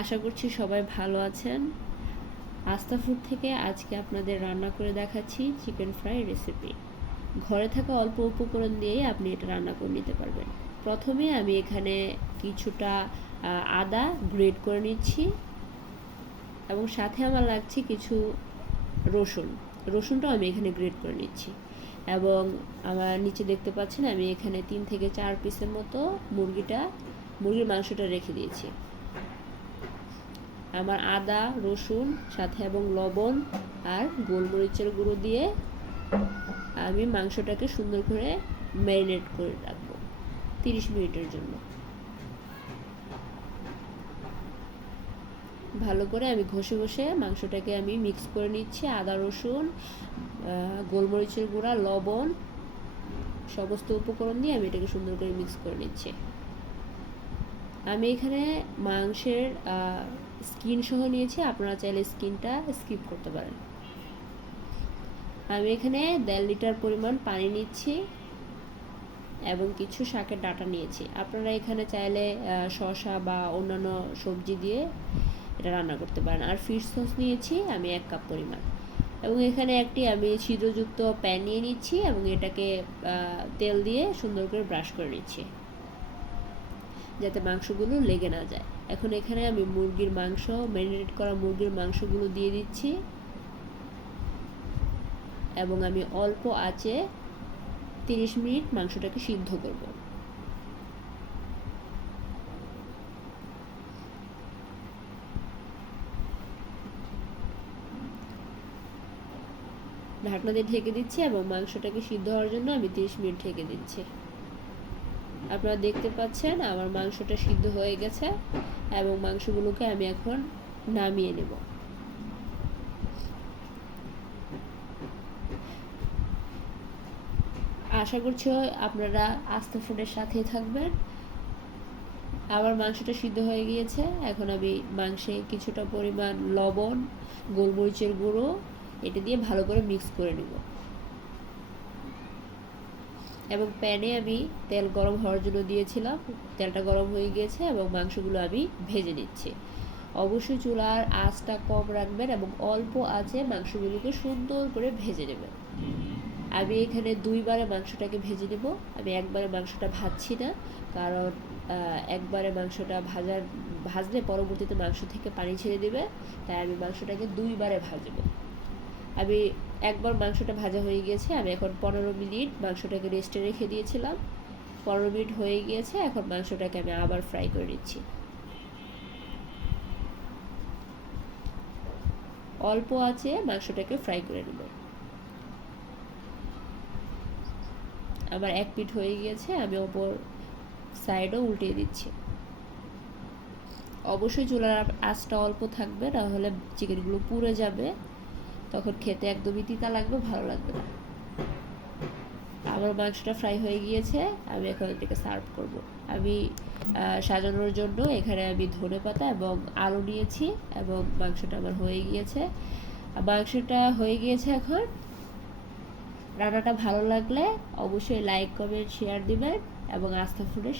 আশা করছি সবাই ভালো আছেন। আস্থা ফুড থেকে আজকে আপনাদের রান্না করে দেখাচ্ছি চিকেন ফ্রাই রেসিপি ঘরে থাকা অল্প উপকরণ দিয়েই আপনি এটা রান্না করে নিতে পারবেন। প্রথমে আমি এখানে কিছুটা আদা গ্রেট করে নিচ্ছি এবং সাথে আমার লাগছে কিছু রসুন। রসুনটাও আমি এখানে গ্রেট করে নিচ্ছি এবং আমার নিচে দেখতে পাচ্ছেন আমি এখানে তিন থেকে চার পিসের মতো মুরগিটা, মুরগির মাংসটা রেখে দিয়েছি। আমার আদা, রসুন সাথে এবং লবণ আর গোলমরিচের গুঁড়ো দিয়ে আমি মাংসটাকে সুন্দর করে ম্যারিনেট করে রাখব তিরিশ মিনিটের জন্য। ভালো করে আমি ঘষে ঘষে মাংসটাকে আমি মিক্স করে নিচ্ছি। আদা, রসুন গোলমরিচের গুঁড়া, লবণ সমস্ত উপকরণ দিয়ে আমি এটাকে সুন্দর করে মিক্স করে নিচ্ছি। আমি এখানে মাংসের স্কিন সহ নিয়েছি, আপনারা চাইলে স্কিনটা স্কিপ করতে পারেন। আমি এখানে দেড় লিটার পরিমাণ পানি নিচ্ছি এবং কিছু শাকের ডাটা নিয়েছি। আপনারা এখানে চাইলে শসা বা অন্যান্য সবজি দিয়ে এটা রান্না করতে পারেন। আর ফিশ সস নিয়েছি আমি এক কাপ পরিমাণ। এবং এখানে একটি আমি ছিদ্রযুক্ত প্যান নিয়ে নিচ্ছি এবং এটাকে তেল দিয়ে সুন্দর করে ব্রাশ করে নিচ্ছি। যাতে মাংসগুলো লেগে না যায়। এখন এখানে আমি মুরগির মাংস ম্যারিনেট করা মুরগির মাংসগুলো দিয়ে দিচ্ছি। এবং আমি অল্প আঁচে তিরিশ মিনিট মাংসটাকে সিদ্ধ করব। ঢাকনা দিয়ে ঢেকে দিচ্ছি এবং মাংসটাকে সিদ্ধ হওয়ার জন্য আমি তিরিশ মিনিট ঢেকে দিচ্ছি। আপনারা দেখতে পাচ্ছেন আমার মাংসটা সিদ্ধ হয়ে গেছে এবং মাংসগুলোকে আমি এখন নামিয়ে নেব। আশা করছি আপনারা আস্থা ফুডের সাথেই থাকবেন। আমার মাংসটা সিদ্ধ হয়ে গিয়েছে। এখন আমি মাংসে কিছুটা পরিমাণ লবণ, গোলমরিচের গুঁড়ো, এটা দিয়ে ভালো করে মিক্স করে নেব। এবং প্যানে আমি তেল গরম হওয়ার জন্য দিয়েছিলাম। তেলটা গরম হয়ে গিয়েছে এবং মাংসগুলো আমি ভেজে নিচ্ছি। অবশ্যই চুলার আঁচটা কম রাখবেন এবং অল্প আঁচে মাংসগুলোকে সুন্দর করে ভেজে নেবেন। আমি এখানে দুইবারে মাংসটাকে ভেজে নেব। আমি একবারে মাংসটা ভাজছি না, কারণ একবারে মাংসটা ভাজার, ভাজলে পরবর্তীতে মাংস থেকে পানি ছেড়ে দেবে। তাই আমি মাংসটাকে দুইবারে ভাজবো। আমি একবার মাংসটা ভাজা হয়ে গিয়েছে, আমি এখন পনেরো মিনিট মাংসটাকে রেস্টে রেখে দিয়েছিলাম। পনেরো মিনিট হয়ে গিয়েছে, এখন মাংসটাকে আমি আবার ফ্রাই করে নিচ্ছি। অল্প আছে, মাংসটাকে ফ্রাই করে নেব। আমার এক পিঠ হয়ে গিয়েছে, আমি ওপর সাইডও উল্টিয়ে দিচ্ছি। অবশ্যই চুলার আঁচটা অল্প থাকবে, নাহলে চিকেনগুলো পুড়ে যাবে। তখন খেতে একদমই তিতা লাগবে ভালো লাগবে না। আমার মাংসটা ফ্রাই হয়ে গিয়েছে, আমি এখন এটাকে সার্ভ করব। আমি সাজানোর জন্য এখানে আমি ধনে পাতা এবং আলু নিয়েছি এবং মাংসটা আমার হয়ে গিয়েছে। মাংসটা হয়ে গিয়েছে এখন। রান্নাটা ভালো লাগলে অবশ্যই লাইক কমেন্ট শেয়ার দিবেন এবং আস্থা ফুডের